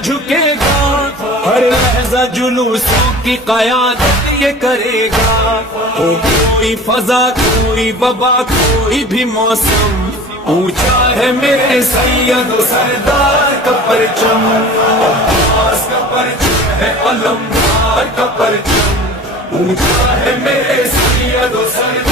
झुकेगा, हर लहजा जुलूसों की क़यादत ये करेगा। हो कोई फजा, कोई वबा, कोई भी मौसम, ऊंचा है मेरे सैयद सरदार का परचम। अब्बास का परचम है अलमदार का परचम, ऊंचा है मेरे सैयद सरदार।